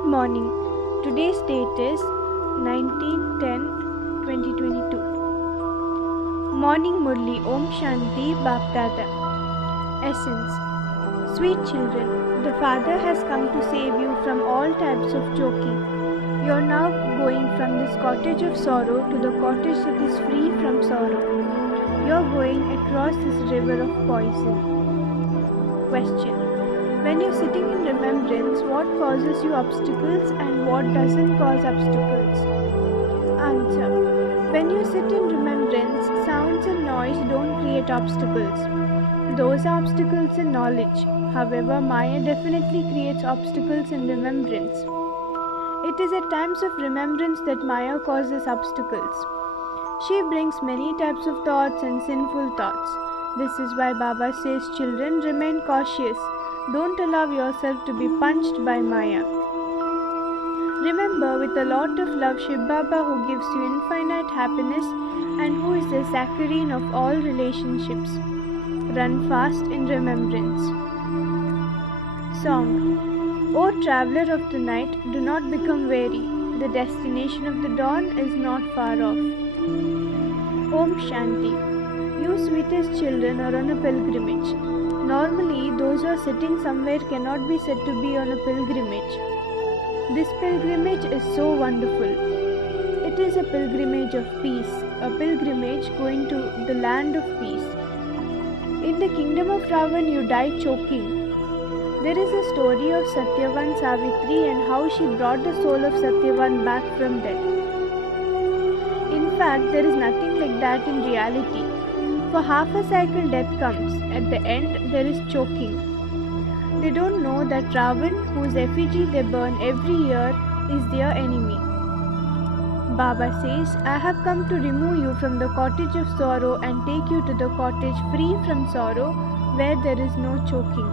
Good morning. Today's date is 19/10/2022. Morning Murli. Om Shanti Bapdada. Essence. Sweet children, the Father has come to save you from all types of joking. You are now going from this cottage of sorrow to the cottage that is free from sorrow. You are going across this river of poison. Question. When you're sitting in remembrance, what causes you obstacles and what doesn't cause obstacles? Answer. When you sit in remembrance, sounds and noise don't create obstacles. Those are obstacles in knowledge. However, Maya definitely creates obstacles in remembrance. It is at times of remembrance that Maya causes obstacles. She brings many types of thoughts and sinful thoughts. This is why Baba says, children, remain cautious. Don't allow yourself to be punched by Maya. Remember with a lot of love Shiv Baba, who gives you infinite happiness and who is the saccharine of all relationships. Run fast in remembrance. Song. O traveller of the night, do not become weary. The destination of the dawn is not far off. Om Shanti. You sweetest children are on a pilgrimage. Normally, those who are sitting somewhere cannot be said to be on a pilgrimage. This pilgrimage is so wonderful. It is a pilgrimage of peace, a pilgrimage going to the land of peace. In the kingdom of Ravan, you die choking. There is a story of Satyavan Savitri and how she brought the soul of Satyavan back from death. In fact, there is nothing like that in reality. For half a cycle death comes. At the end, there is choking. They don't know that Ravan, whose effigy they burn every year, is their enemy. Baba says, I have come to remove you from the cottage of sorrow and take you to the cottage free from sorrow, where there is no choking.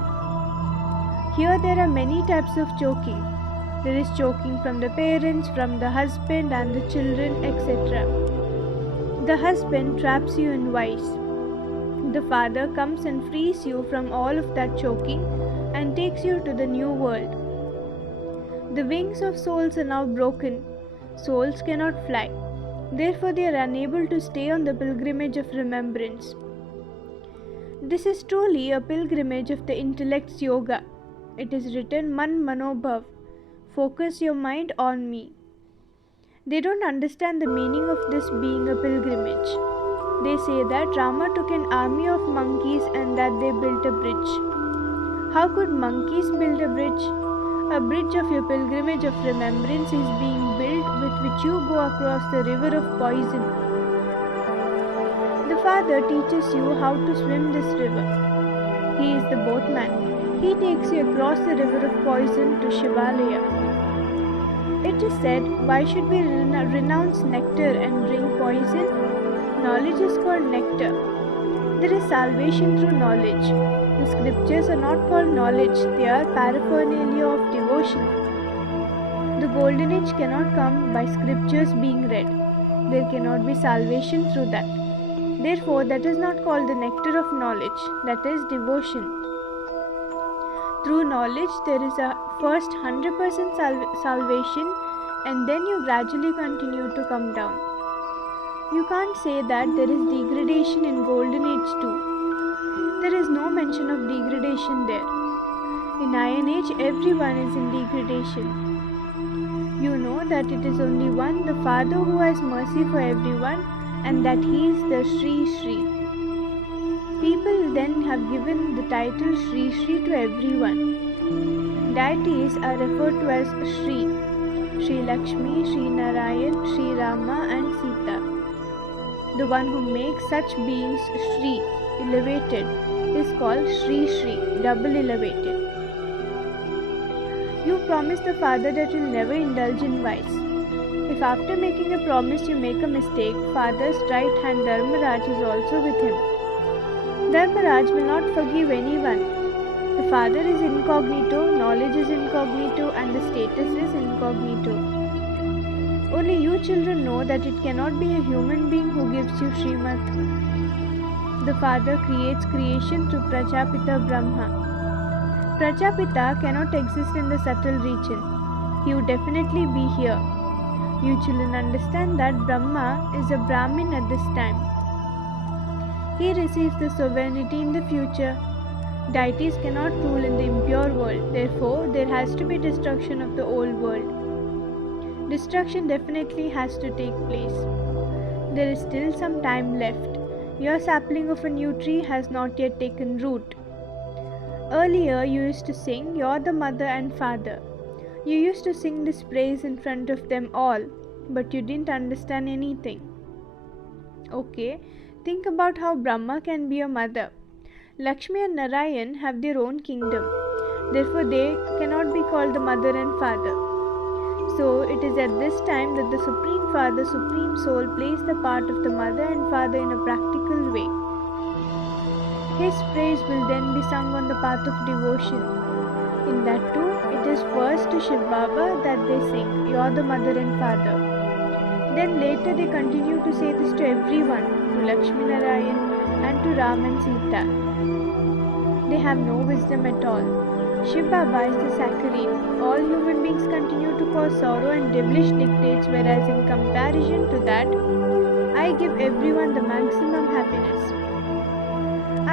Here there are many types of choking. There is choking from the parents, from the husband and the children, etc. The husband traps you in vice. The Father comes and frees you from all of that choking and takes you to the new world. The wings of souls are now broken. Souls cannot fly. Therefore, they are unable to stay on the pilgrimage of remembrance. This is truly a pilgrimage of the intellect's yoga. It is written, Man Manobhav. Focus your mind on me. They don't understand the meaning of this being a pilgrimage. They say that Rama took an army of monkeys and that they built a bridge. How could monkeys build a bridge? A bridge of your pilgrimage of remembrance is being built with which you go across the river of poison. The Father teaches you how to swim this river. He is the boatman. He takes you across the river of poison to Shivalaya. It is said, why should we renounce nectar and drink poison? Knowledge is called nectar. There is salvation through knowledge. The scriptures are not called knowledge, they are paraphernalia of devotion. The golden age cannot come by scriptures being read. There cannot be salvation through that. Therefore, that is not called the nectar of knowledge, that is devotion. Through knowledge, there is a first 100% salvation and then you gradually continue to come down. You can't say that there is degradation in golden age too. There is no mention of degradation there. In Iron Age, everyone is in degradation. You know that it is only one, the Father, who has mercy for everyone, and that He is the Sri Sri. People then have given the title Sri Sri to everyone. Deities are referred to as Sri. Sri Lakshmi, Sri Narayan, Sri Rama and Sita. The one who makes such beings Sri, elevated, is called Sri Sri, double elevated. You promise the Father that you will never indulge in vice. If after making a promise you make a mistake, Father's right hand Dharmaraj is also with him. Dharmaraj will not forgive anyone. The Father is incognito, knowledge is incognito, and the status is incognito. Only you children know that it cannot be a human being who gives you Srimad. The Father creates creation through Prajapita Brahma. Prajapita cannot exist in the subtle region. he would definitely be here. You children understand that Brahma is a Brahmin at this time. He receives the sovereignty in the future. Deities cannot rule in the impure world, therefore, there has to be destruction of the old world. Destruction definitely has to take place. There is still some time left. Your sapling of a new tree has not yet taken root. Earlier, you used to sing, "You're the mother and father." You used to sing this praise in front of them all, but you didn't understand anything. Okay, think about how Brahma can be a mother. Lakshmi and Narayan have their own kingdom. Therefore, they cannot be called the mother and father. So, it is at this time that the Supreme Father, Supreme Soul, plays the part of the mother and father in a practical way. His praise will then be sung on the path of devotion. In that too, it is first to Shiv Baba that they sing, "You're the mother and father." Then later they continue to say this to everyone, to Lakshmi Narayan and to Ram and Sita. They have no wisdom at all. Shiv Baba is the saccharine. All human beings continue to cause sorrow and devilish dictates, whereas in comparison to that, I give everyone the maximum happiness.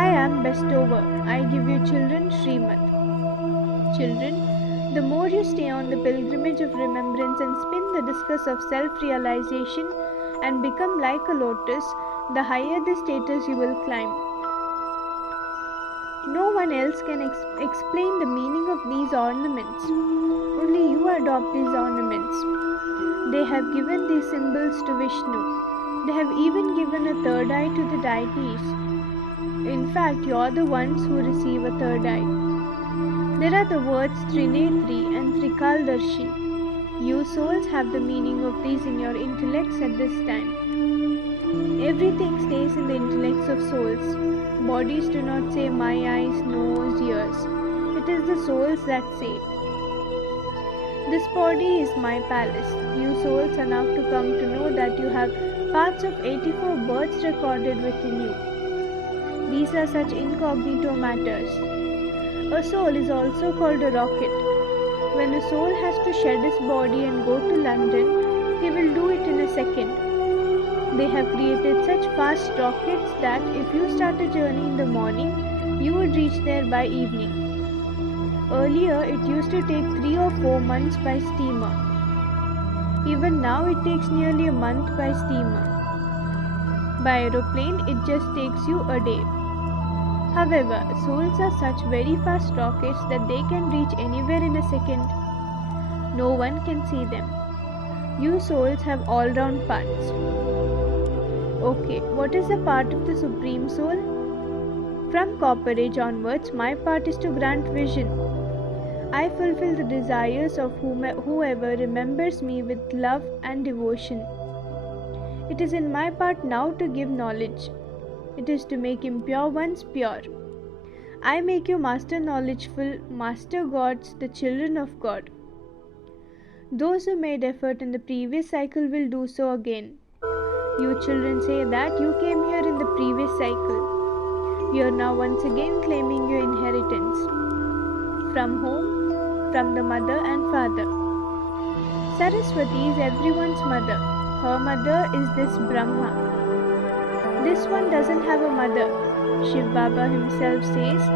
I am bestower. I give you children Srimad. Children, the more you stay on the pilgrimage of remembrance and spin the discus of self-realization and become like a lotus, the higher the status you will climb. No one else can explain the meaning of these ornaments. Only you adopt these ornaments. They have given these symbols to Vishnu. They have even given a third eye to the deities. In fact, you are the ones who receive a third eye. There are the words Trinetri and Trikaldarshi. You souls have the meaning of these in your intellects at this time. Everything stays in the intellects of souls. Bodies do not say my eyes, nose, ears. It is the souls that say. This body is my palace. You souls are now to come to know that you have parts of 84 births recorded within you. These are such incognito matters. A soul is also called a rocket. When a soul has to shed his body and go to London, he will do it in a second. They have created such fast rockets that if you start a journey in the morning, you would reach there by evening. Earlier, it used to take 3 or 4 months by steamer. Even now, it takes nearly a month by steamer. By aeroplane, it just takes you a day. However, souls are such very fast rockets that they can reach anywhere in a second. No one can see them. You souls have all-round parts. Okay, what is the part of the Supreme Soul? From Copper Age onwards, my part is to grant vision. I fulfill the desires of whoever remembers me with love and devotion. It is in my part now to give knowledge. It is to make impure ones pure. I make you master knowledgeful, master gods, the children of God. Those who made effort in the previous cycle will do so again. You children say that you came here in the previous cycle. You are now once again claiming your inheritance. From whom? From the mother and father. Saraswati is everyone's mother. Her mother is this Brahma. This one doesn't have a mother. Shiv Baba himself says,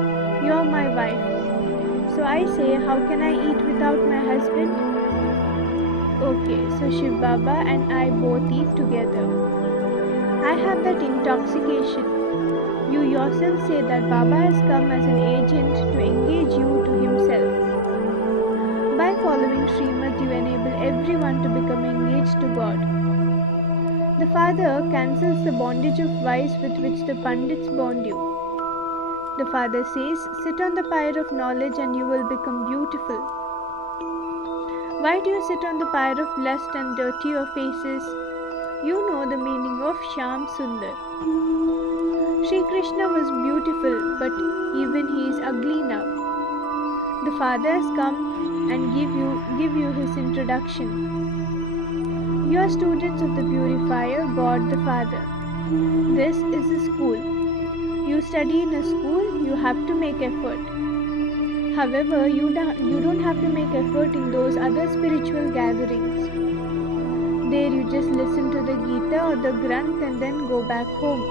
"You're my wife." So I say, how can I eat without my husband? Okay, so Shiv Baba and I both eat together. I have that intoxication. You yourself say that Baba has come as an agent to engage you to himself. By following Srimad, you enable everyone to become engaged to God. The Father cancels the bondage of vice with which the Pandits bond you. The Father says, sit on the pyre of knowledge and you will become beautiful. Why do you sit on the pyre of lust and dirty your faces? You know the meaning of Shyam Sundar. Sri Krishna was beautiful, but even he is ugly now. The Father has come and give you his introduction. You are students of the Purifier, God the Father. This is the school. You study in a school, you have to make effort. However, you don't have to make effort in those other spiritual gatherings. There you just listen to the Gita or the Granth and then go back home.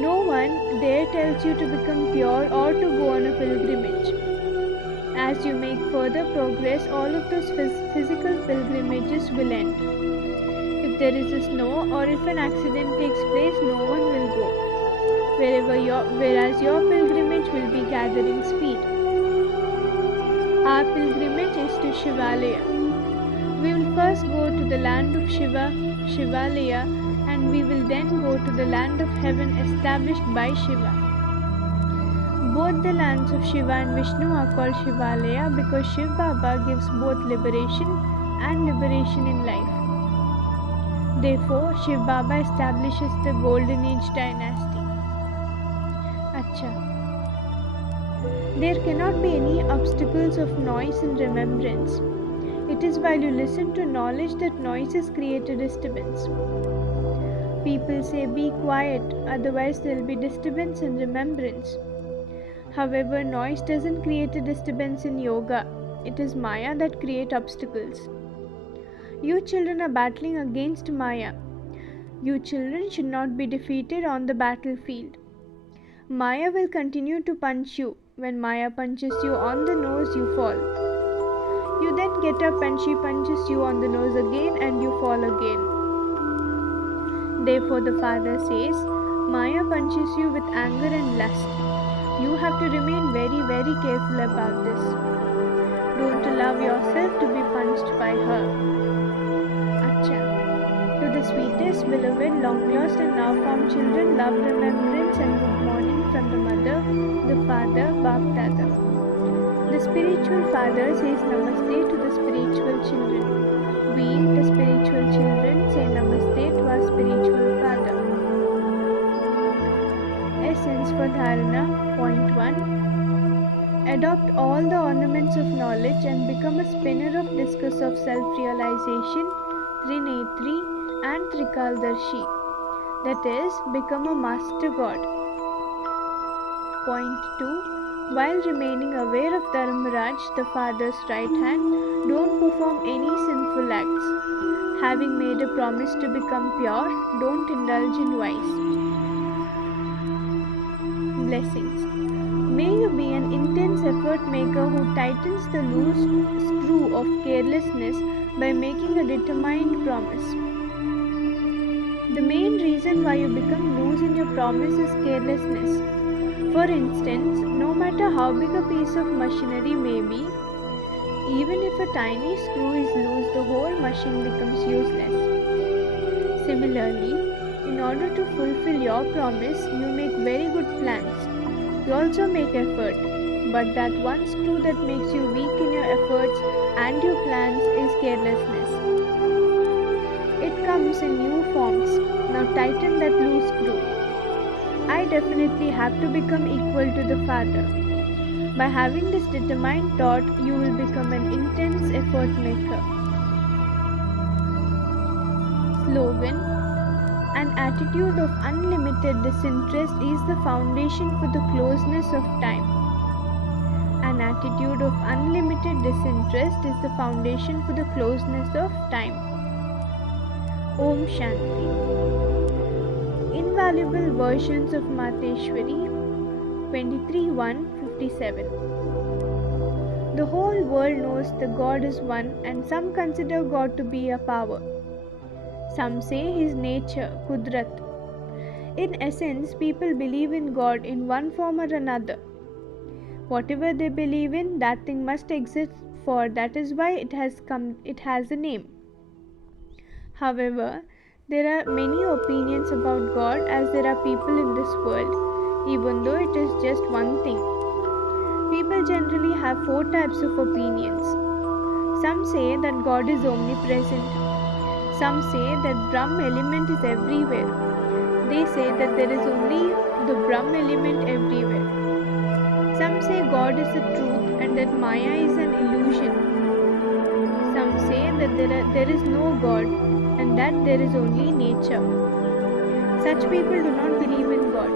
No one there tells you to become pure or to go on a pilgrimage. As you make further progress, all of those physical pilgrimages will end. If there is a snow or if an accident takes place, no one will go. Whereas your pilgrimage will be gathering speed. Our pilgrimage is to Shivalaya. We will first go to the land of Shiva, Shivalaya, and we will then go to the land of heaven established by Shiva. Both the lands of Shiva and Vishnu are called Shivalaya because Shiv Baba gives both liberation and liberation in life. Therefore, Shiv Baba establishes the Golden Age dynasty. Acha. There cannot be any obstacles of noise in remembrance. It is while you listen to knowledge that noises create a disturbance. People say be quiet, otherwise there will be disturbance in remembrance. However, noise doesn't create a disturbance in yoga. It is Maya that creates obstacles. You children are battling against Maya. You children should not be defeated on the battlefield. Maya will continue to punch you. When Maya punches you on the nose, you fall. You then get up and she punches you on the nose again and you fall again. Therefore the father says, Maya punches you with anger and lust. You have to remain very, very careful about this. Don't allow yourself to be punched by her. Acha. To the sweetest, beloved, long-lost and now-found children, love, remembrance and good morning from the mother, the father, Bap Dada. The spiritual father says Namaste to the spiritual children. We, the spiritual children, say Namaste to our spiritual father. Essence for Dharana. Point 1. Adopt all the ornaments of knowledge and become a spinner of discus of self-realization, Trinetri and Trikaldarshi. That is, become a master god. Point 2. While remaining aware of Dharmaraj, the father's right hand, don't perform any sinful acts. Having made a promise to become pure, don't indulge in vice. Blessings. May you be an intense effort maker who tightens the loose screw of carelessness by making a determined promise. The main reason why you become loose in your promise is carelessness. For instance, no matter how big a piece of machinery may be, even if a tiny screw is loose, the whole machine becomes useless. Similarly, in order to fulfill your promise, you make very good plans. You also make effort, but that one screw that makes you weak in your efforts and your plans is carelessness. It comes in new forms. Now tighten that loose screw. I definitely have to become equal to the Father. By having this determined thought, you will become an intense effort maker. Slogan. An attitude of unlimited disinterest is the foundation for the closeness of time. An attitude of unlimited disinterest is the foundation for the closeness of time. Om Shanti. Invaluable versions of Mateshwari 23:157. The whole world knows the God is one, and some consider God to be a power. Some say his nature, Kudrat. In essence, people believe in God in one form or another. Whatever they believe in, that thing must exist, for that is why it has a name. However, there are many opinions about God, as there are people in this world, even though it is just one thing. People generally have 4 types of opinions. Some say that God is omnipresent. Some say that Brahm element is everywhere. They say that there is only the Brahm element everywhere. Some say God is the truth and that Maya is an illusion. Some say that there is no God and that there is only nature. Such people do not believe in God.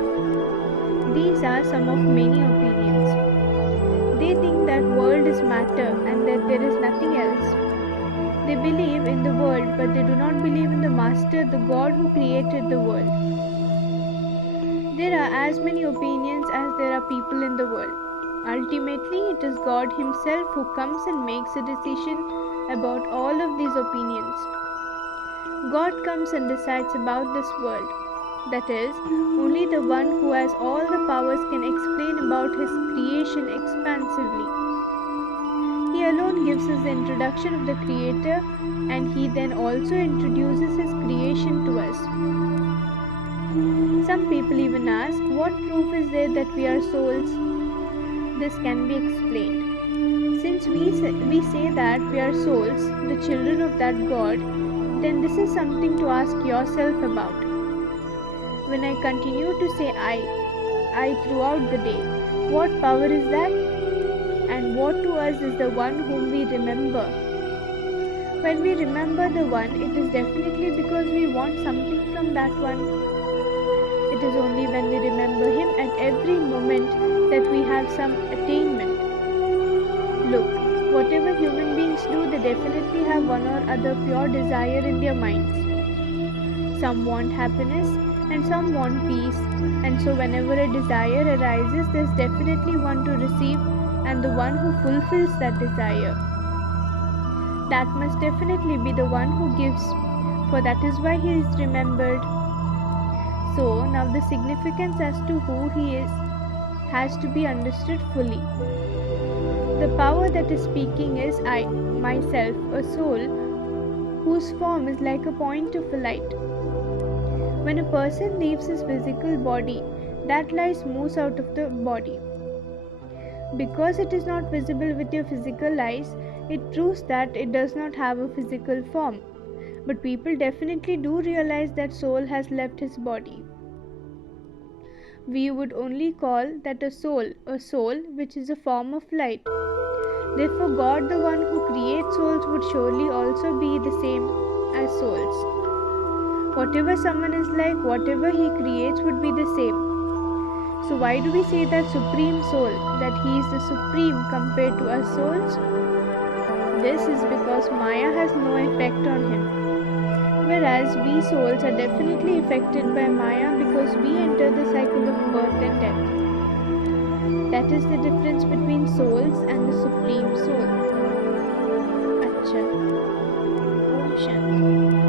These are some of many opinions. They think that world is matter and that there is nothing else. They believe in the world, but they do not believe in the Master, the God who created the world. There are as many opinions as there are people in the world. Ultimately, it is God Himself who comes and makes a decision about all of these opinions. God comes and decides about this world. That is, only the one who has all the powers can explain about His creation expansively. He alone gives us the introduction of the Creator, and He then also introduces His creation to us. Some people even ask, what proof is there that we are souls? This can be explained. Since we say that we are souls, the children of that God, then this is something to ask yourself about. When I continue to say I throughout the day, what power is that? And what to us is the one whom we remember? When we remember the one, it is definitely because we want something from that one. It is only when we remember Him at every moment that we have some attainment. Look, whatever human beings do, they definitely have one or other pure desire in their minds. Some want happiness and some want peace, and so whenever a desire arises, there is definitely one to receive and the one who fulfills that desire. That must definitely be the one who gives, for that is why He is remembered. So now the significance as to who He is has to be understood fully. The power that is speaking is I, myself, a soul, whose form is like a point of a light. When a person leaves his physical body, that light moves out of the body. Because it is not visible with your physical eyes, it proves that it does not have a physical form. But people definitely do realize that soul has left his body. We would only call that a soul which is a form of light. Therefore, God, the one who creates souls, would surely also be the same as souls. Whatever someone is like, whatever he creates would be the same. So why do we say that Supreme Soul, that He is the Supreme compared to us souls? This is because Maya has no effect on Him. Whereas we souls are definitely affected by Maya because we enter the cycle of birth and death. That is the difference between souls and the Supreme Soul. Acha. Om Shanti.